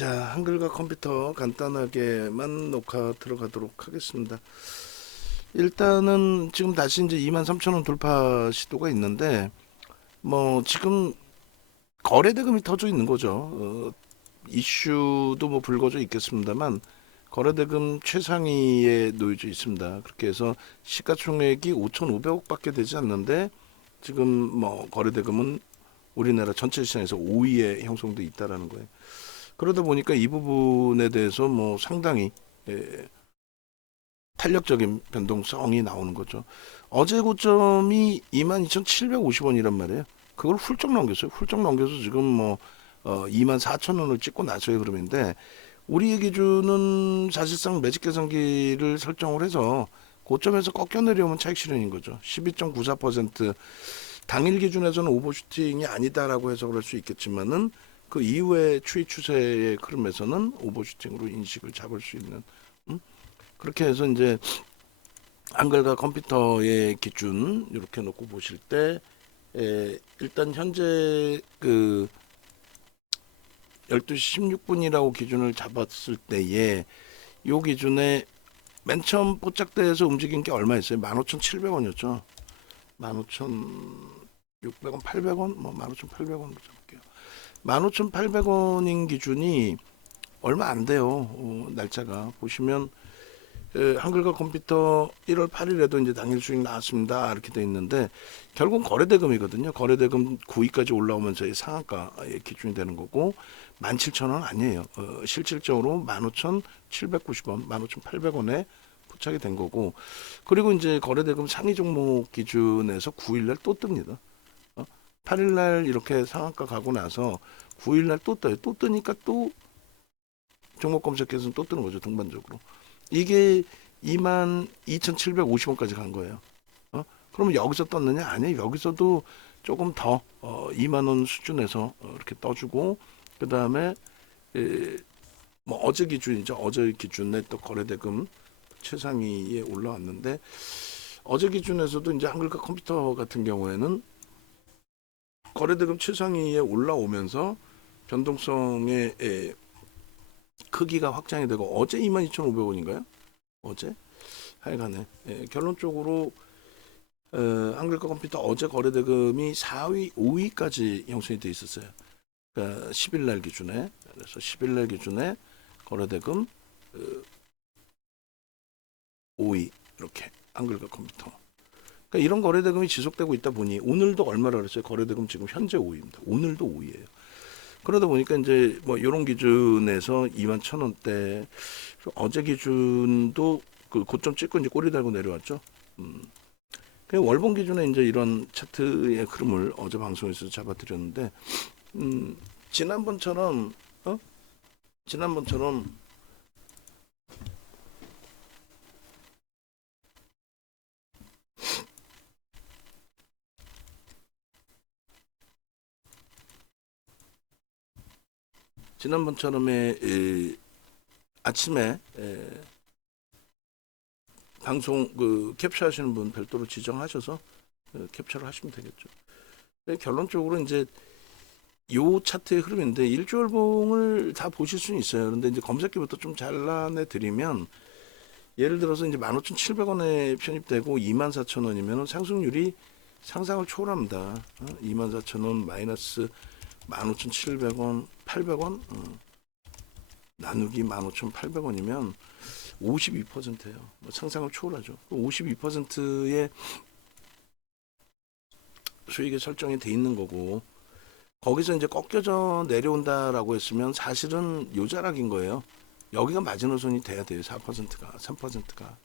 자, 한글과 컴퓨터 간단하게만 녹화 들어가도록 하겠습니다. 일단은 지금 다시 이제 23,000원 돌파 시도가 있는데, 뭐 지금 거래 대금이 터져 있는 거죠. 이슈도 뭐 불거져 있겠습니다만 거래 대금 최상위에 놓여져 있습니다. 그렇게 해서 시가총액이 5,500억밖에 되지 않는데 지금 뭐 거래 대금은 우리나라 전체 시장에서 5위에 형성돼 있다라는 거예요. 그러다 보니까 이 부분에 대해서 뭐 상당히 탄력적인 변동성이 나오는 거죠. 어제 고점이 22,750원이란 말이에요. 그걸 훌쩍 넘겼어요. 훌쩍 넘겨서 지금 뭐 24,000원을 찍고 나서의 흐름인데 우리의 기준은 사실상 매직 계산기를 설정을 해서 고점에서 꺾여 내려오면 차익 실현인 거죠. 12.94% 당일 기준에서는 오버슈팅이 아니다라고 해석을 할 수 있겠지만은 그 이후의 추이 추세의 흐름에서는 오버슈팅으로 인식을 잡을 수 있는 그렇게 해서 이제 한글과 컴퓨터의 기준 이렇게 놓고 보실 때 일단 현재 그 12시 16분이라고 기준을 잡았을 때에 요 기준에 맨 처음 포착대에서 움직인 게 얼마였어요? 15,700원이었죠. 15,600원, 800원, 뭐 15,800원 잡을게요. 15,800원인 기준이 얼마 안 돼요. 날짜가 보시면 한글과 컴퓨터 1월 8일에도 이제 당일 수익 나왔습니다. 이렇게 돼 있는데 결국 거래대금이거든요. 거래대금 9위까지 올라오면서의 상한가의 기준이 되는 거고 17,000원 아니에요. 실질적으로 15,790원, 15,800원에 포착이 된 거고 그리고 이제 거래대금 상위 종목 기준에서 9일날 또 뜹니다. 8일날 이렇게 상한가 가고 나서 9일날 또 떠요. 또 뜨니까 또 종목 검색해서는 또 뜨는 거죠. 동반적으로. 이게 22,750원까지 간 거예요. 그러면 여기서 떴느냐? 아니에요. 여기서도 조금 더 2만 원 수준에서 이렇게 떠주고 그 다음에 뭐 어제 기준이죠. 어제 기준에 또 거래대금 최상위에 올라왔는데 어제 기준에서도 이제 한글과 컴퓨터 같은 경우에는 거래대금 최상위에 올라오면서 변동성의 크기가 확장이 되고 어제 22,500원인가요? 어제? 하여간에 결론적으로 한글과 컴퓨터 어제 거래대금이 4위, 5위까지 형성이 돼 있었어요. 그러니까 10일 날 기준에 그래서 10일 날 기준에 거래대금 5위 이렇게 한글과 컴퓨터. 그러니까 이런 거래대금이 지속되고 있다 보니 오늘도 얼마라 그랬어요? 거래대금 지금 현재 5위입니다. 오늘도 5위예요. 그러다 보니까 이제 뭐 이런 기준에서 21,000원대 어제 기준도 그 고점 찍고 이제 꼬리 달고 내려왔죠. 그 월봉 기준에 이제 이런 차트의 흐름을 어제 방송에서 잡아드렸는데 지난번처럼 지난번처럼 지난번처럼의 아침에 방송 그 캡처하시는 분 별도로 지정하셔서 캡처를 하시면 되겠죠. 결론적으로 이제 요 차트의 흐름인데 일주월봉을 다 보실 수는 있어요. 그런데 이제 검색기부터 좀 잘라내 드리면 예를 들어서 이제 15,700원에 편입되고 24,000원이면 상승률이 상상을 초월합니다. 24,000원 마이너스 15,700원, 800원 나누기 15,800원이면 52%예요. 상상을 초월하죠. 52%의 수익이 설정이 돼 있는 거고 거기서 이제 꺾여져 내려온다라고 했으면 사실은 요자락인 거예요. 여기가 마지노선이 돼야 돼요. 4%가 3%가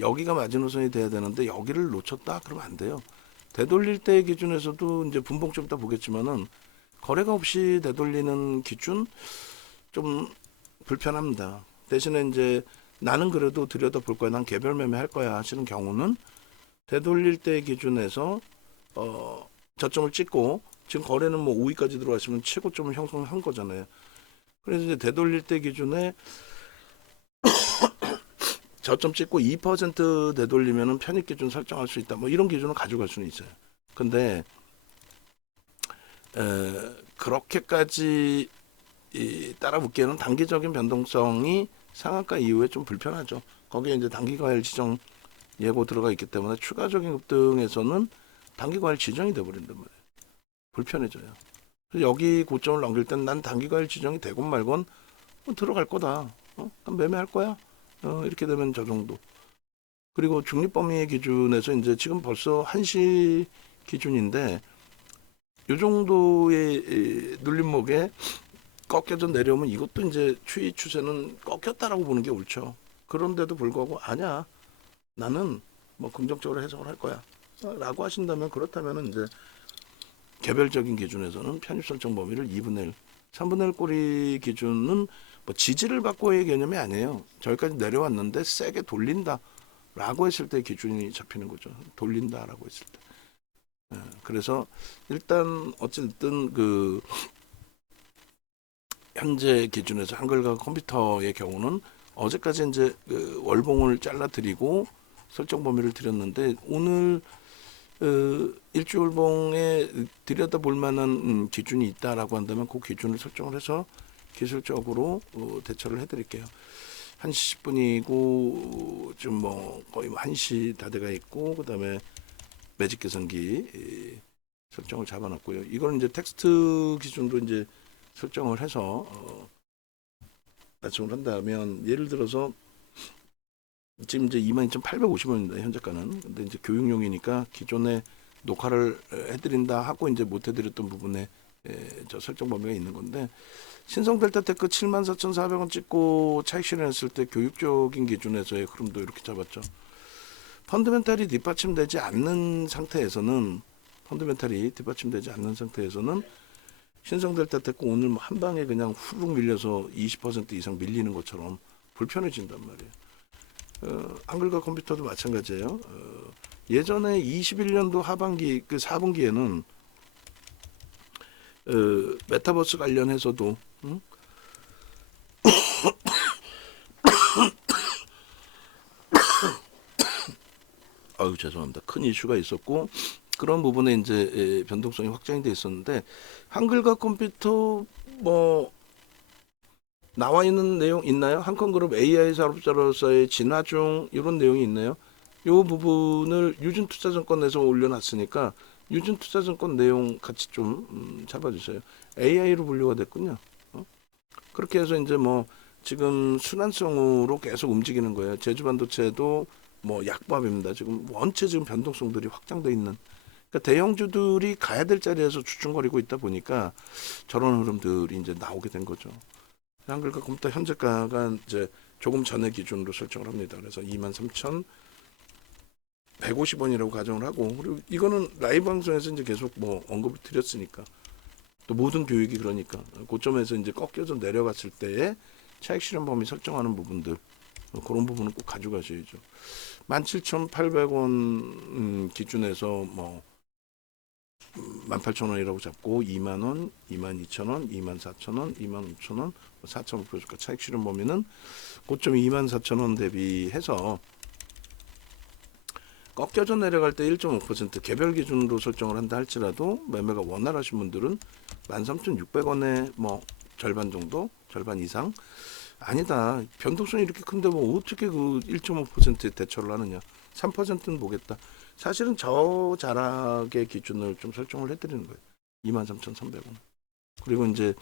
여기가 마지노선이 돼야 되는데 여기를 놓쳤다 그러면 안 돼요. 되돌릴 때 기준에서도 이제 분봉 좀 이따 보겠지만은 거래가 없이 되돌리는 기준 좀 불편합니다. 대신에 이제 나는 그래도 들여다 볼 거야. 난 개별 매매 할 거야 하시는 경우는 되돌릴 때 기준에서 저점을 찍고 지금 거래는 뭐 5위까지 들어왔으면 최고점을 형성한 거잖아요. 그래서 이제 되돌릴 때 기준에 저점 찍고 2% 되돌리면은 편입 기준 설정할 수 있다. 뭐 이런 기준을 가져갈 수는 있어요. 근데 그렇게까지 따라 붙기에는 단기적인 변동성이 상한가 이후에 좀 불편하죠. 거기에 이제 단기과열 지정 예고 들어가 있기 때문에 추가적인 급등에서는 단기과열 지정이 돼버린단 말이에요. 불편해져요. 그래서 여기 고점을 넘길 땐 난 단기과열 지정이 되건 말건 들어갈 거다. 난 매매할 거야. 이렇게 되면 저 정도. 그리고 중립범위 기준에서 이제 지금 벌써 1시 기준인데 요 정도의 눌림목에 꺾여져 내려오면 이것도 이제 추이 추세는 꺾였다라고 보는 게 옳죠. 그런데도 불구하고 아니야. 나는 뭐 긍정적으로 해석을 할 거야. 라고 하신다면 그렇다면 이제 개별적인 기준에서는 편입 설정 범위를 2분의 1, 3분의 1 꼬리 기준은 뭐 지지를 받고의 개념이 아니에요. 저기까지 내려왔는데 세게 돌린다. 라고 했을 때 기준이 잡히는 거죠. 돌린다라고 했을 때. 그래서 일단 어쨌든 그 현재 기준에서 한글과 컴퓨터의 경우는 어제까지 이제 그 월봉을 잘라드리고 설정 범위를 드렸는데 오늘 일주월봉에 들여다볼 만한 기준이 있다라고 한다면 그 기준을 설정을 해서 기술적으로 대처를 해드릴게요. 1시 10분이고 지금 뭐 거의 1시 다 돼가 있고 그다음에 매직 계산기 설정을 잡아놨고요. 이걸 이제 텍스트 기준으로 이제 설정을 해서 말씀을 한다면 예를 들어서 지금 이제 22,850원입니다. 현재가는. 근데 이제 교육용이니까 기존에 녹화를 해드린다 하고 이제 못 해드렸던 부분에 저 설정 범위가 있는 건데 신성 델타 테크 74,400원 찍고 차익 실현했을 때 교육적인 기준에서의 흐름도 이렇게 잡았죠. 펀드멘탈이 뒷받침되지 않는 상태에서는 신성 델타 테크 오늘 뭐 한 방에 그냥 후룩 밀려서 20% 이상 밀리는 것처럼 불편해진단 말이에요. 한글과 컴퓨터도 마찬가지예요. 예전에 21년도 하반기 그 4분기에는 메타버스 관련해서도 아유 죄송합니다. 큰 이슈가 있었고 그런 부분에 이제 변동성이 확장이 돼 있었는데 한글과 컴퓨터 뭐 나와 있는 내용 있나요? 한컨그룹 AI 사업자로서의 진화 중 이런 내용이 있나요? 이 부분을 유진투자증권에서 올려놨으니까 유진투자증권 내용 같이 좀 잡아주세요. AI로 분류가 됐군요. 그렇게 해서 이제 뭐 지금 순환성으로 계속 움직이는 거예요. 제주반도체도 뭐 약밥입니다. 지금 원체 지금 변동성들이 확장돼 있는. 그러니까 대형주들이 가야 될 자리에서 주춤거리고 있다 보니까 저런 흐름들이 이제 나오게 된 거죠. 한글과 컴퓨터 현재가가 이제 조금 전에 기준으로 설정을 합니다. 그래서 23,150원이라고 가정을 하고 그리고 이거는 라이브 방송에서 이제 계속 뭐 언급을 드렸으니까 또 모든 교육이 그러니까 고점에서 이제 꺾여서 내려갔을 때에 차익 실현 범위 설정하는 부분들 그런 부분은 꼭 가져가셔야죠. 17,800원 기준에서 뭐 18,000원이라고 잡고 2만원, 22,000원, 24,000원, 25,000원, 4,500원까지 차익 실현 범위는 고점 24,000원 대비해서 꺾여져 내려갈 때 1.5% 개별 기준으로 설정을 한다 할지라도 매매가 원활하신 분들은 13,600원에 뭐 절반 정도, 절반 이상 아니다. 변동성이 이렇게 큰데 뭐 어떻게 그 1.5%에 대처를 하느냐. 3%는 보겠다. 사실은 저 자락의 기준을 좀 설정을 해드리는 거예요. 23,300원. 그리고 이제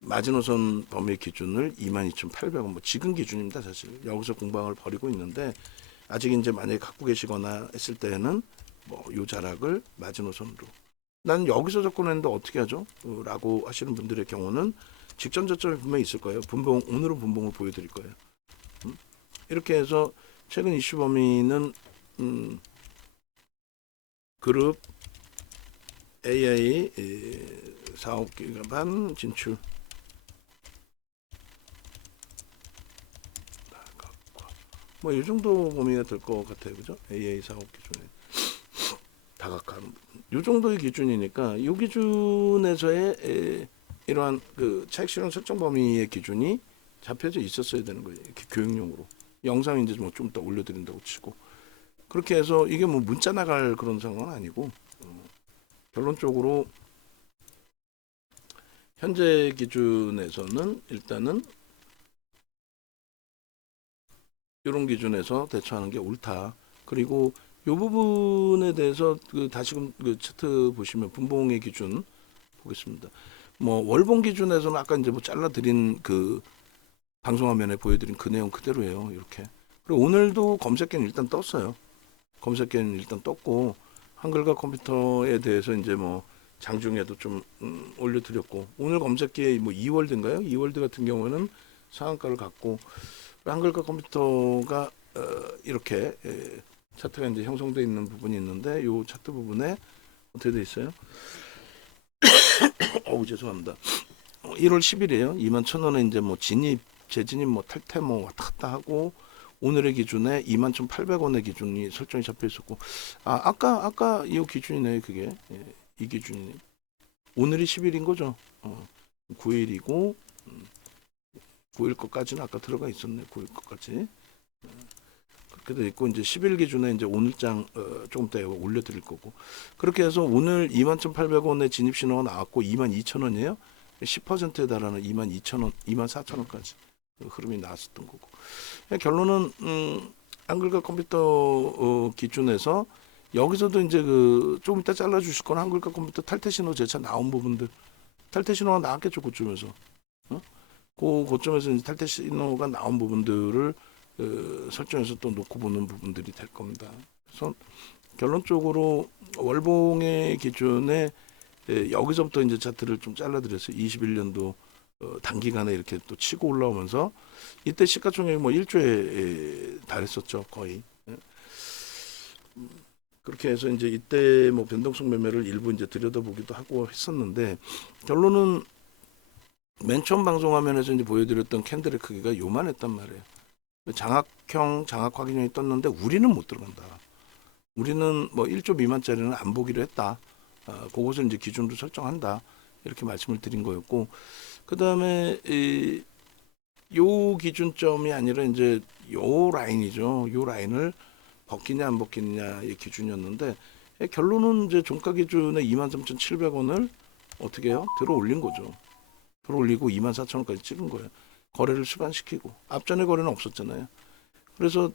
마지노선 범위 기준을 22,800원. 뭐 지금 기준입니다. 사실 여기서 공방을 벌이고 있는데 아직 이제 만약에 갖고 계시거나 했을 때는 뭐 요 자락을 마지노선으로. 난 여기서 접근했는데 어떻게 하죠? 라고 하시는 분들의 경우는 직전 저점이 분명히 있을 거예요. 분봉 오늘은 분봉을 보여드릴 거예요. 이렇게 해서 최근 이슈 범위는 그룹 AI 사업 기반 진출 뭐 이 정도 범위가 될 것 같아요, 그죠? AI 사업 기준에 다각화하는 부분. 이 정도의 기준이니까 이 기준에서의 이러한 그 차익 실현 설정 범위의 기준이 잡혀져 있었어야 되는 거예요. 이렇게 교육용으로. 영상 이제 뭐 좀 더 올려드린다고 치고 그렇게 해서 이게 뭐 문자 나갈 그런 상황은 아니고 결론적으로 현재 기준에서는 일단은 이런 기준에서 대처하는 게 옳다. 그리고 이 부분에 대해서 다시금 그 차트 보시면 분봉의 기준 보겠습니다. 뭐 월봉 기준에서는 아까 이제 뭐 잘라드린 그 방송 화면에 보여드린 그 내용 그대로예요. 이렇게. 그리고 오늘도 검색기는 일단 떴어요. 검색기는 일단 떴고 한글과 컴퓨터에 대해서 이제 뭐 장중에도 좀 올려드렸고 오늘 검색기에 뭐 2월드인가요? 2월드 같은 경우는 상한가를 갖고 한글과 컴퓨터가 이렇게 차트가 이제 형성되어 있는 부분이 있는데 이 차트 부분에 어떻게 돼 있어요? 어우 죄송합니다. 1월 10일이에요. 21,000원에 이제 뭐 재진입 뭐 탈퇴 뭐 왔다 갔다 하고 오늘의 기준에 21,800원의 기준이 설정이 잡혀 있었고 아까 이 기준이네 그게 이 기준이네. 오늘이 10일인 거죠. 9일이고 9일 것까지는 아까 들어가 있었네. 9일 것까지. 그렇게 돼 있고 이제 10일 기준에 이제 오늘장 조금 더 올려드릴 거고 그렇게 해서 오늘 21,800원의 진입 신호가 나왔고 22,000원이에요. 10%에 달하는 22,000원, 24,000원까지 흐름이 나왔었던 거고 결론은 한글과 컴퓨터 기준에서 여기서도 이제 그 조금 이따 잘라주실 건 한글과 컴퓨터 탈퇴 신호 재차 나온 부분들 탈퇴 신호가 나왔겠죠 그쯤에서 고점에서 이제 탈퇴 신호가 나온 부분들을 설정해서 또 놓고 보는 부분들이 될 겁니다. 그래서 결론적으로 월봉의 기준에 여기서부터 이제 차트를 좀 잘라드렸어요. 21년도 단기간에 이렇게 또 치고 올라오면서 이때 시가총액이 뭐 1조에 달했었죠 거의. 그렇게 해서 이제 이때 뭐 변동성 매매를 일부 이제 들여다보기도 하고 했었는데 결론은 맨 처음 방송 화면에서 이제 보여드렸던 캔들의 크기가 요만했단 말이에요. 장악 확인형이 떴는데 우리는 못 들어간다. 우리는 뭐 1조 미만짜리는 안 보기로 했다. 그것을 이제 기준으로 설정한다. 이렇게 말씀을 드린 거였고, 그 다음에 요 기준점이 아니라 이제 요 라인이죠. 요 라인을 벗기냐 안 벗기냐의 기준이었는데 결론은 이제 종가 기준에 23,700원을 어떻게 해요? 들어 올린 거죠. 들어 올리고 24,000원까지 찍은 거예요. 거래를 수반시키고 앞전에 거래는 없었잖아요. 그래서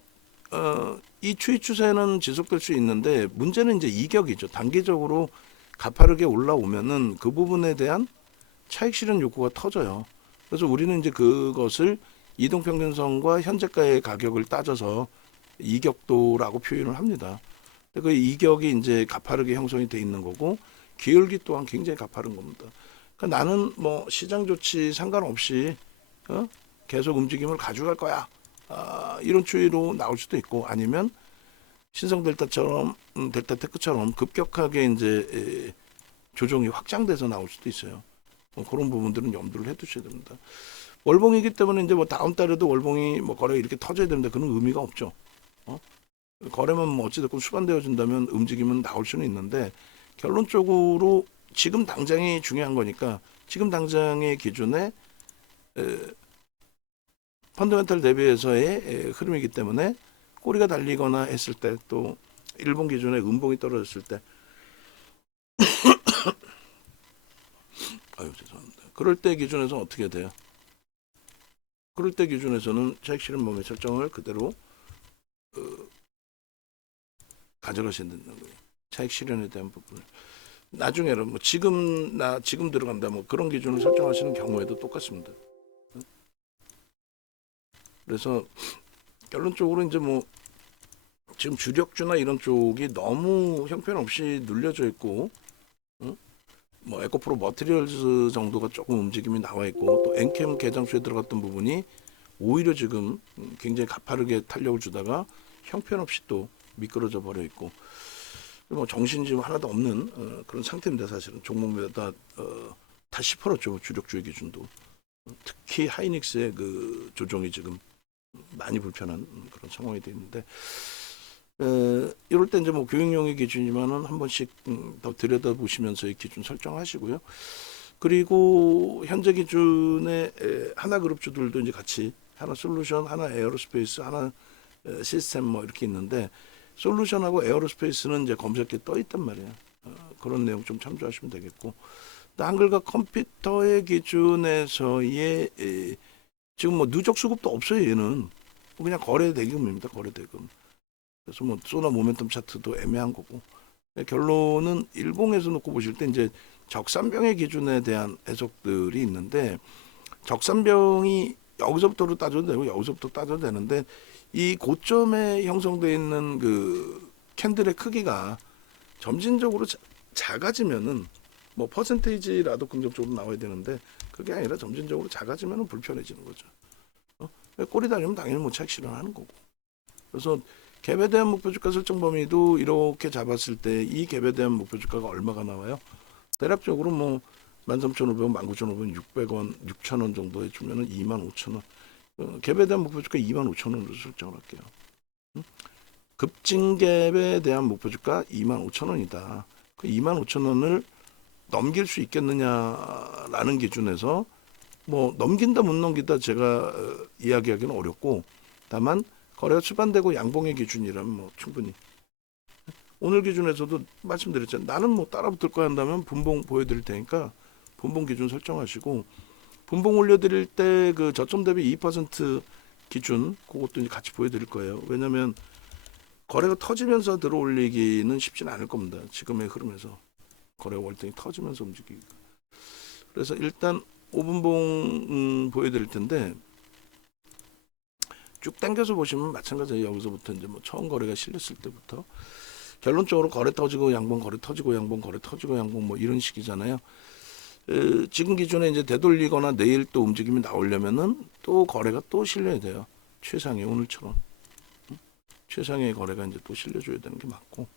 이 추이 추세는 지속될 수 있는데 문제는 이제 이격이죠. 단기적으로 가파르게 올라오면은 그 부분에 대한 차익 실현 욕구가 터져요. 그래서 우리는 이제 그것을 이동평균선과 현재가의 가격을 따져서 이격도라고 표현을 합니다. 그 이격이 이제 가파르게 형성이 돼 있는 거고 기울기 또한 굉장히 가파른 겁니다. 그러니까 나는 뭐 시장 조치 상관없이 계속 움직임을 가져갈 거야. 이런 추이로 나올 수도 있고 아니면 신성 델타처럼 델타 테크처럼 급격하게 이제 조정이 확장돼서 나올 수도 있어요. 그런 부분들은 염두를 해두셔야 됩니다. 월봉이기 때문에 이제 뭐 다음 달에도 월봉이 뭐 거래가 이렇게 터져야 되는데 그런 의미가 없죠. 거래만 뭐 어찌됐건 수반되어진다면 움직임은 나올 수는 있는데 결론적으로 지금 당장이 중요한 거니까 지금 당장의 기준에 펀더멘탈 대비해서의 흐름이기 때문에 꼬리가 달리거나 했을 때 또 일본 기준에 음봉이 떨어졌을 때 아유 죄송합니다. 그럴 때 기준에서 어떻게 돼요? 그럴 때 기준에서는 차익 실현 범위 설정을 그대로 가져가셔야 된다는 거예요. 차익 실현에 대한 부분을 나중에는 뭐 지금 들어간다 뭐 그런 기준을 설정하시는 경우에도 똑같습니다. 그래서 결론적으로 이제 뭐 지금 주력주나 이런 쪽이 너무 형편없이 눌려져 있고 뭐 에코프로 머티리얼즈 정도가 조금 움직임이 나와 있고 또 엔캠 개장수에 들어갔던 부분이 오히려 지금 굉장히 가파르게 탄력을 주다가 형편없이 또 미끄러져 버려 있고 뭐 정신 지금 하나도 없는 그런 상태입니다. 사실은 종목마다 다 10%죠. 주력주의 기준도 특히 하이닉스의 그 조정이 지금 많이 불편한 그런 상황이 되어 있는데 이럴 때 이제 뭐 교육용의 기준이지만은 한 번씩 더 들여다보시면서의 기준 설정하시고요. 그리고 현재 기준에 하나그룹주들도 이제 같이 하나 솔루션, 하나 에어로스페이스, 하나 시스템 뭐 이렇게 있는데 솔루션하고 에어로스페이스는 이제 검색기에 떠 있단 말이에요. 그런 내용 좀 참조하시면 되겠고 한글과 컴퓨터의 기준에서의 지금 뭐 누적 수급도 없어요. 얘는 뭐 그냥 거래 대금입니다. 거래 대금. 그래서 뭐 소나 모멘텀 차트도 애매한 거고. 결론은 일봉에서 놓고 보실 때 이제 적산병의 기준에 대한 해석들이 있는데, 적산병이 여기서부터로 따져도 되고 여기서부터 따져도 되는데, 이 고점에 형성되어 있는 그 캔들의 크기가 점진적으로 작아지면은 뭐 퍼센테이지라도 긍정적으로 나와야 되는데, 그게 아니라 점진적으로 작아지면은 불편해지는 거죠. 꼬리 달리면 당연히 뭐 차익 실현하는 거고. 그래서 갭에 대한 목표 주가 설정 범위도 이렇게 잡았을 때 이 갭에 대한 목표 주가가 얼마가 나와요? 대략적으로 뭐 13,500원, 19,500원, 600원, 6,000원 정도에 주면은 25,000원. 갭에 대한 목표 주가 25,000원으로 설정을 할게요. 급증갭에 대한 목표 주가 25,000원이다. 그 25,000원을 넘길 수 있겠느냐라는 기준에서 뭐 넘긴다 못 넘긴다 제가 이야기하기는 어렵고, 다만 거래가 수반되고 양봉의 기준이라면 뭐 충분히 오늘 기준에서도 말씀드렸잖아요. 나는 뭐 따라붙을 거야 한다면 분봉 보여드릴 테니까 분봉 기준 설정하시고, 분봉 올려드릴 때 그 저점 대비 2% 기준 그것도 이제 같이 보여드릴 거예요. 왜냐하면 거래가 터지면서 들어올리기는 쉽지는 않을 겁니다. 지금의 흐름에서 거래 월등히 터지면서 움직이기. 그래서 일단 5분봉 보여드릴 텐데, 쭉 당겨서 보시면 마찬가지예요. 여기서부터 이제 뭐 처음 거래가 실렸을 때부터 결론적으로 거래 터지고 양봉, 거래 터지고 양봉, 거래 터지고 양봉 뭐 이런 식이잖아요. 지금 기준에 이제 되돌리거나 내일 또 움직임이 나오려면은 또 거래가 또 실려야 돼요. 최상의 오늘처럼 최상의 거래가 이제 또 실려줘야 되는 게 맞고,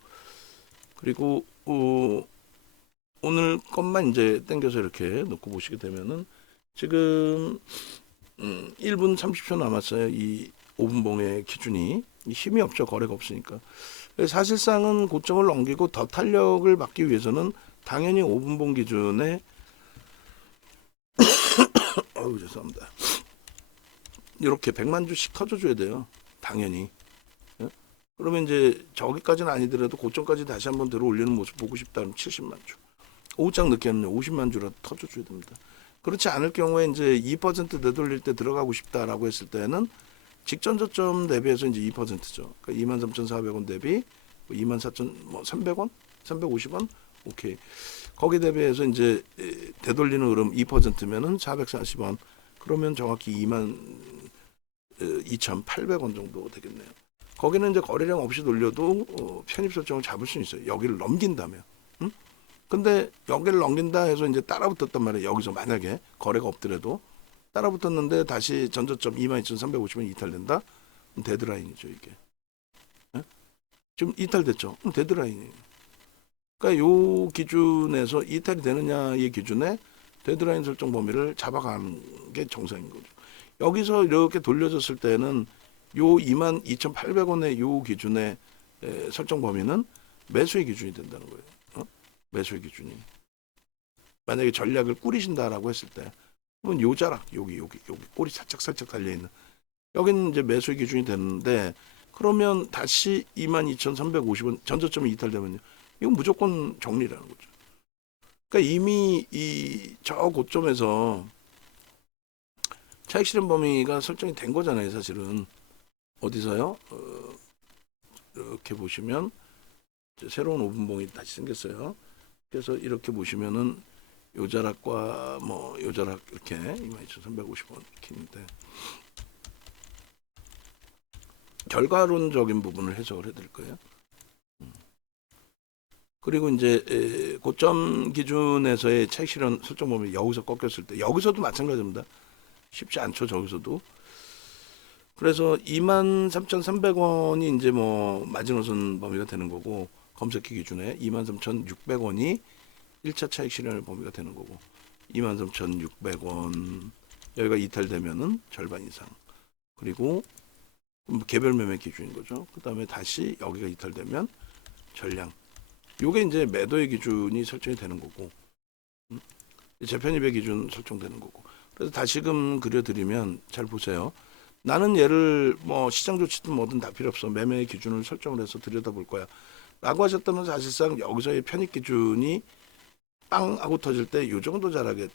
그리고 오늘 것만 이제 당겨서 이렇게 놓고 보시게 되면은 지금 1분 30초 남았어요. 이 5분봉의 기준이 힘이 없죠. 거래가 없으니까. 사실상은 고점을 넘기고 더 탄력을 받기 위해서는 당연히 5분봉 기준에 죄송합니다. 이렇게 100만 주씩 터져줘야 돼요. 당연히. 그러면 이제 저기까지는 아니더라도 고점까지 다시 한번 들어 올리는 모습 보고 싶다 그러면 70만 주. 오장 늦게 하면 50만 주라도 터져줘야 됩니다. 그렇지 않을 경우에 이제 2% 되돌릴 때 들어가고 싶다라고 했을 때는 직전 저점 대비해서 이제 2%죠. 그러니까 23,400원 대비 24,300원, 350원, 오케이. 거기 대비해서 이제 되돌리는 흐름 2%면은 440원. 그러면 정확히 22,800원 정도 되겠네요. 거기는 이제 거래량 없이 돌려도 편입 설정을 잡을 수 있어요. 여기를 넘긴다면. 근데 여기를 넘긴다 해서 이제 따라붙었단 말이에요. 여기서 만약에 거래가 없더라도 따라붙었는데 다시 전저점 22,350원 이탈된다? 그럼 데드라인이죠, 이게. 지금 이탈됐죠? 그럼 데드라인이에요. 그러니까 요 기준에서 이탈이 되느냐의 기준에 데드라인 설정 범위를 잡아가는 게 정상인 거죠. 여기서 이렇게 돌려졌을 때는 요 22,800원의 요 기준의 설정 범위는 매수의 기준이 된다는 거예요. 매수의 기준이. 만약에 전략을 꾸리신다라고 했을 때, 그러면 요 자락 여기 꼬리 살짝 달려있는 여기는 이제 매수의 기준이 되는데, 그러면 다시 22,350원 전저점이 이탈되면요, 이건 무조건 정리라는 거죠. 그러니까 이미 이 저 고점에서 차익 실현 범위가 설정이 된 거잖아요, 사실은. 어디서요? 이렇게 보시면 새로운 5분봉이 다시 생겼어요. 그래서 이렇게 보시면은 요 자락과 뭐 요 자락 이렇게 22,350원 이렇게 있는데, 결과론적인 부분을 해석을 해드릴 거예요. 그리고 이제 고점 기준에서의 차익 실현 설정 범위 여기서 꺾였을 때, 여기서도 마찬가지입니다. 쉽지 않죠, 저기서도. 그래서 23,300원이 이제 뭐 마지노선 범위가 되는 거고, 검색기 기준에 23,600원이 1차 차익 실현의 범위가 되는 거고, 23,600원 여기가 이탈되면은 절반 이상. 그리고 개별 매매 기준인 거죠. 그 다음에 다시 여기가 이탈되면 전량. 요게 이제 매도의 기준이 설정이 되는 거고, 재편입의 기준 설정되는 거고. 그래서 다시금 그려드리면 잘 보세요. 나는 얘를 뭐 시장 조치든 뭐든 다 필요 없어. 매매의 기준을 설정을 해서 들여다볼 거야 라고 하셨다면, 사실상 여기서의 편입 기준이 빵 하고 터질 때 요 정도 자락에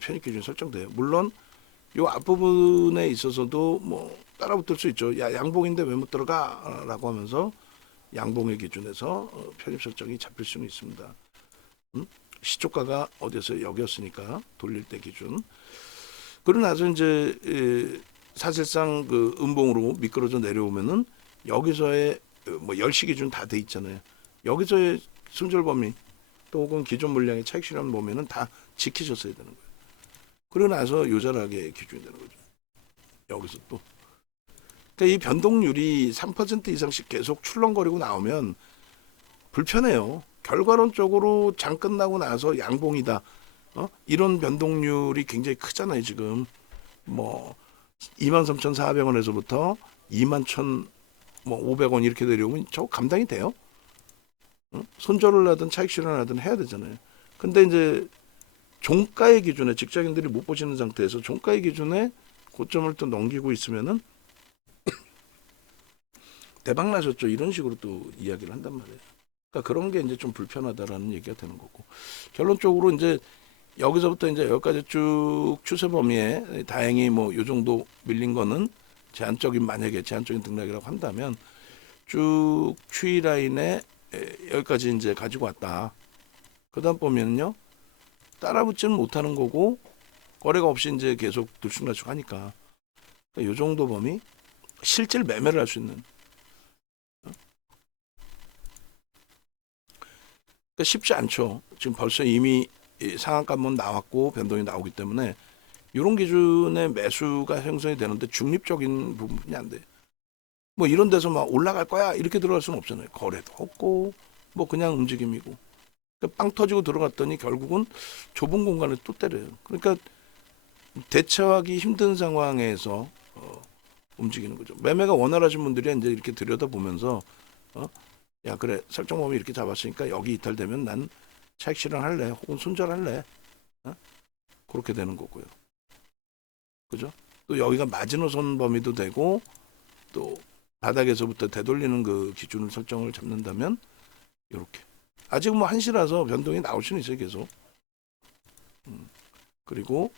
편입 기준이 설정돼요. 물론 요 앞부분에 있어서도 뭐 따라붙을 수 있죠. 야, 양봉인데 왜 못 들어가라고 하면서 양봉의 기준에서 편입 설정이 잡힐 수는 있습니다. 시초가가 어디서 여기였으니까 돌릴 때 기준. 그러고 나서 이제 사실상 그 음봉으로 미끄러져 내려오면은 여기서의 뭐 10시 기준 다 돼 있잖아요. 여기서의 손절 범위 또 혹은 기존 물량의 차익 실현 범위는 다 지키셨어야 되는 거예요. 그러고 나서 요절하게 기준이 되는 거죠. 여기서 또. 그러니까 이 변동률이 3% 이상씩 계속 출렁거리고 나오면 불편해요. 결과론적으로 장 끝나고 나서 양봉이다. 이런 변동률이 굉장히 크잖아요, 지금. 뭐 23,400원에서부터 21,500원 이렇게 내려오면 저거 감당이 돼요? 손절을 하든 차익 실현을 하든 해야 되잖아요. 근데 이제 종가의 기준에 직장인들이 못 보시는 상태에서 종가의 기준에 고점을 또 넘기고 있으면은 대박 나셨죠. 이런 식으로 또 이야기를 한단 말이에요. 그러니까 그런 게 이제 좀 불편하다라는 얘기가 되는 거고. 결론적으로 이제 여기서부터 이제 여기까지 쭉 추세 범위에 다행히 뭐 요 정도 밀린 거는 만약에 제한적인 등락이라고 한다면 쭉 추이 라인에 여기까지 이제 가지고 왔다. 그다음 보면요. 따라붙지는 못하는 거고 거래가 없이 이제 계속 들쑥날쑥 하니까 그러니까 요 정도 범위 실질 매매를 할 수 있는 그러니까 쉽지 않죠. 지금 벌써 이미 상한가만 나왔고 변동이 나오기 때문에 이런 기준의 매수가 형성이 되는데 중립적인 부분이 안 돼. 뭐 이런 데서 막 올라갈 거야 이렇게 들어갈 수는 없잖아요. 거래도 없고 뭐 그냥 움직임이고 그러니까 빵 터지고 들어갔더니 결국은 좁은 공간에 또 때려요. 그러니까 대처하기 힘든 상황에서 움직이는 거죠. 매매가 원활하신 분들이 이제 이렇게 들여다보면서 야 그래 설정 범위 이렇게 잡았으니까 여기 이탈되면 난 차익 실현할래 혹은 손절할래 그렇게 되는 거고요. 그죠? 또 여기가 마지노선 범위도 되고 또 바닥에서부터 되돌리는 그 기준을 설정을 잡는다면 이렇게 아직 뭐 한시라서 변동이 나올 수는 있어요 계속. 그리고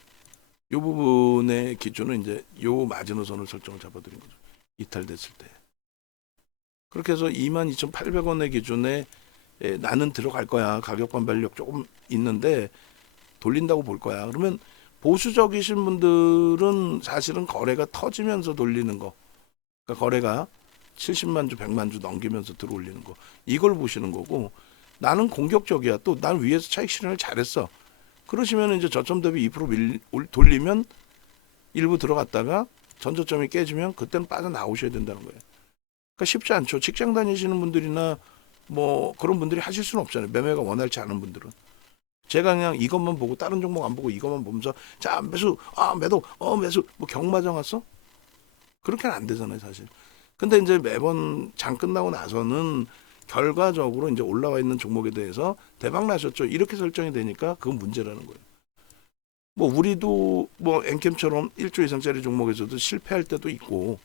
이 부분의 기준은 이제 요 마지노선을 설정을 잡아드린 거죠. 이탈됐을 때. 그렇게 해서 22,800원의 기준에 나는 들어갈 거야. 가격 반발력 조금 있는데 돌린다고 볼 거야. 그러면 보수적이신 분들은 사실은 거래가 터지면서 돌리는 거. 그러니까 거래가 70만 주, 100만 주 넘기면서 들어올리는 거. 이걸 보시는 거고 나는 공격적이야. 또 난 위에서 차익 실현을 잘했어. 그러시면 이제 저점 대비 2% 돌리면 일부 들어갔다가 전저점이 깨지면 그때는 빠져나오셔야 된다는 거예요. 그러니까 쉽지 않죠. 직장 다니시는 분들이나 뭐 그런 분들이 하실 수는 없잖아요. 매매가 원활치 않은 분들은. 제가 그냥 이것만 보고 다른 종목 안 보고 이것만 보면서 자 매수 매도 매수 뭐 경마장 왔어? 그렇게는 안 되잖아요 사실. 근데 이제 매번 장 끝나고 나서는 결과적으로 이제 올라와 있는 종목에 대해서 대박 나셨죠. 이렇게 설정이 되니까 그건 문제라는 거예요. 뭐 우리도 뭐 엔캠처럼 1조 이상짜리 종목에서도 실패할 때도 있고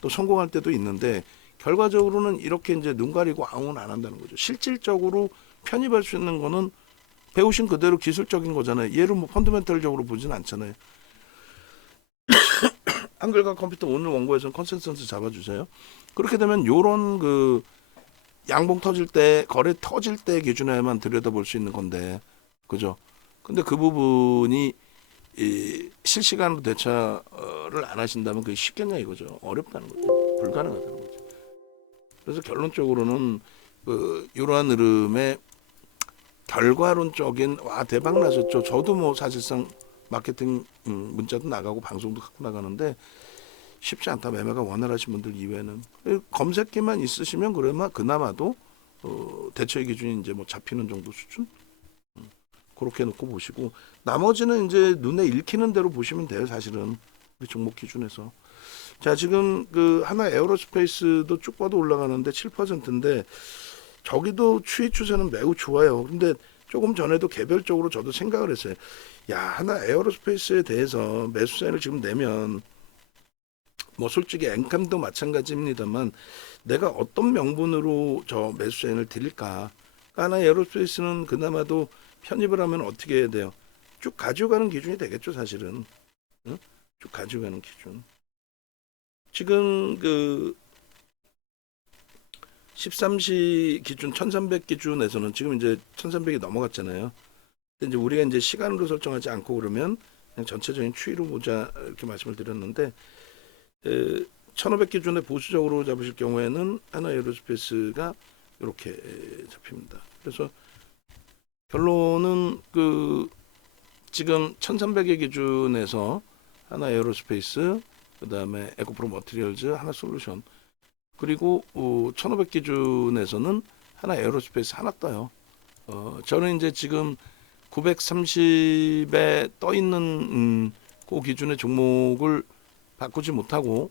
또 성공할 때도 있는데 결과적으로는 이렇게 이제 눈 가리고 아웅은 안 한다는 거죠. 실질적으로 편입할 수 있는 거는 배우신 그대로 기술적인 거잖아요. 얘를 뭐 펀더멘털적으로 보진 않잖아요. 한글과 컴퓨터 오늘 원고에서는 컨센서스 잡아주세요. 그렇게 되면 요런 그 양봉 터질 때 거래 터질 때 기준에만 들여다볼 수 있는 건데 그죠? 근데 그 부분이 실시간으로 대처를 안 하신다면 그게 쉽겠냐 이거죠. 어렵다는 거죠. 불가능하다는 거죠. 그래서 결론적으로는 이러한 흐름의 결과론적인 대박 나셨죠. 저도 뭐 사실상 마케팅 문자도 나가고 방송도 갖고 나가는데 쉽지 않다. 매매가 원활하신 분들 이외에는 검색기만 있으시면 그나마도 대처의 기준이 이제 뭐 잡히는 정도 수준 그렇게 놓고 보시고 나머지는 이제 눈에 읽히는 대로 보시면 돼요. 사실은 우리 종목 기준에서. 자 지금 그 하나 에어로스페이스도 쭉 봐도 올라가는데 7%인데 저기도 추이 추세는 매우 좋아요. 근데 조금 전에도 개별적으로 저도 생각을 했어요. 야 하나 에어로스페이스에 대해서 매수 사인을 지금 내면 뭐 솔직히 엔캄도 마찬가지입니다만 내가 어떤 명분으로 저 매수 사인을 드릴까? 하나 에어로스페이스는 그나마도 편입을 하면 어떻게 해야 돼요? 쭉 가져가는 기준이 되겠죠, 사실은. 응? 쭉 가져가는 기준. 지금 그 13시 기준 1300 기준에서는 지금 이제 1300이 넘어갔잖아요. 근데 이제 우리가 이제 시간으로 설정하지 않고 그러면 그냥 전체적인 추이로 보자 이렇게 말씀을 드렸는데 1500 기준에 보수적으로 잡으실 경우에는 하나 에어로스페이스가 이렇게 잡힙니다. 그래서 결론은 그 지금 1300의 기준에서 하나 에어로스페이스, 그다음에 에코프로 머티리얼즈, 하나 솔루션, 그리고 1500 기준에서는 하나 에어로스페이스 하나 떠요. 저는 이제 지금 930에 떠 있는 그 기준의 종목을 바꾸지 못하고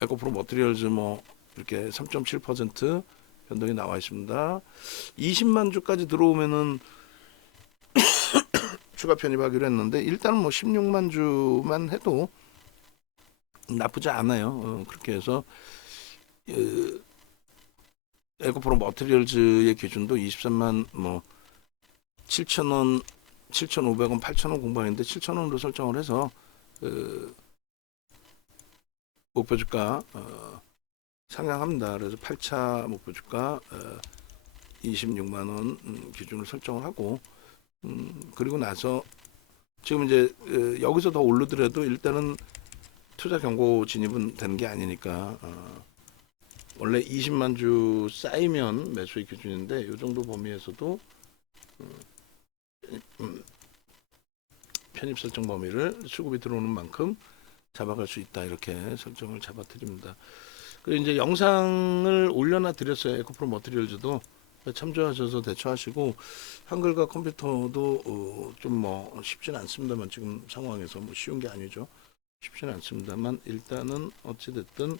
에코프로 머티리얼즈 뭐 이렇게 3.7% 변동이 나와 있습니다. 20만 주까지 들어오면은 추가 편입하기로 했는데 일단은 뭐 16만 주만 해도 나쁘지 않아요. 그렇게 해서 에코프로 머티리얼즈의 기준도 23만 뭐 7,000원, 7,500원, 8,000원 공방인데 7,000원으로 설정을 해서 목표 주가 상향합니다. 그래서 8차 목표 주가 26만 원 기준을 설정을 하고 그리고 나서 지금 이제 여기서 더 오르더라도 일단은 투자 경고 진입은 되는 게 아니니까 원래 20만 주 쌓이면 매수의 기준인데 이 정도 범위에서도 편입 설정 범위를 수급이 들어오는 만큼 잡아갈 수 있다 이렇게 설정을 잡아드립니다. 그리고 이제 영상을 올려놔 드렸어요. 에코프로 머티리얼즈도 참조하셔서 대처하시고 한글과 컴퓨터도 좀 뭐 쉽지는 않습니다만 지금 상황에서 뭐 쉬운 게 아니죠. 쉽지는 않습니다만 일단은 어찌됐든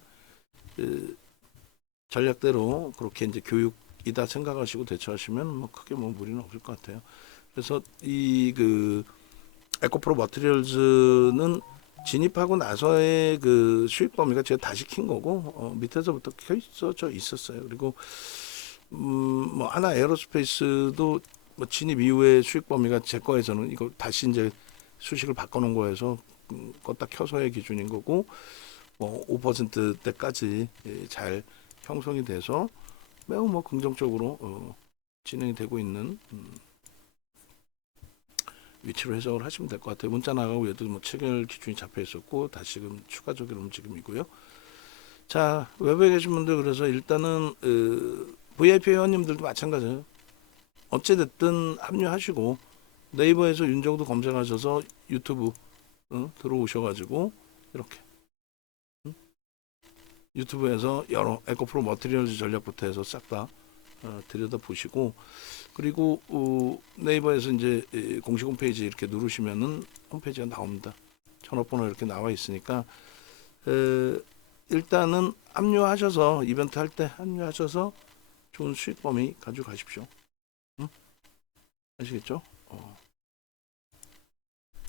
전략대로 그렇게 이제 교육이다 생각하시고 대처하시면 뭐 크게 뭐 무리는 없을 것 같아요. 그래서 이 그 에코프로 머티리얼즈는 진입하고 나서의 그 수익 범위가 제가 다시 킨 거고 밑에서부터 켜져 있었어요. 그리고 뭐 하나 에어로스페이스도 뭐 진입 이후에 수익 범위가 제 거에서는 이거 다시 이제 수식을 바꿔놓은 거에서 껐다 켜서의 기준인 거고 뭐 5%대까지 잘 형성이 돼서 매우 뭐 긍정적으로 진행이 되고 있는 위치로 해석을 하시면 될 것 같아요. 문자 나가고 얘도 뭐 체결 기준이 잡혀 있었고 다시금 추가적인 움직임이고요. 자, 외부에 계신 분들 그래서 일단은 VIP 회원님들도 마찬가지예요. 어찌됐든 합류하시고 네이버에서 윤정도 검색하셔서 유튜브 들어오셔가지고 이렇게 유튜브에서 여러 에코프로 머티리얼즈 전략부터 해서 싹 다 들여다 보시고 그리고 네이버에서 이제 공식 홈페이지 이렇게 누르시면은 홈페이지가 나옵니다. 전화번호 이렇게 나와 있으니까 일단은 합류하셔서 이벤트 할 때 합류하셔서 좋은 수익 범위 가지고 가십시오. 아시겠죠?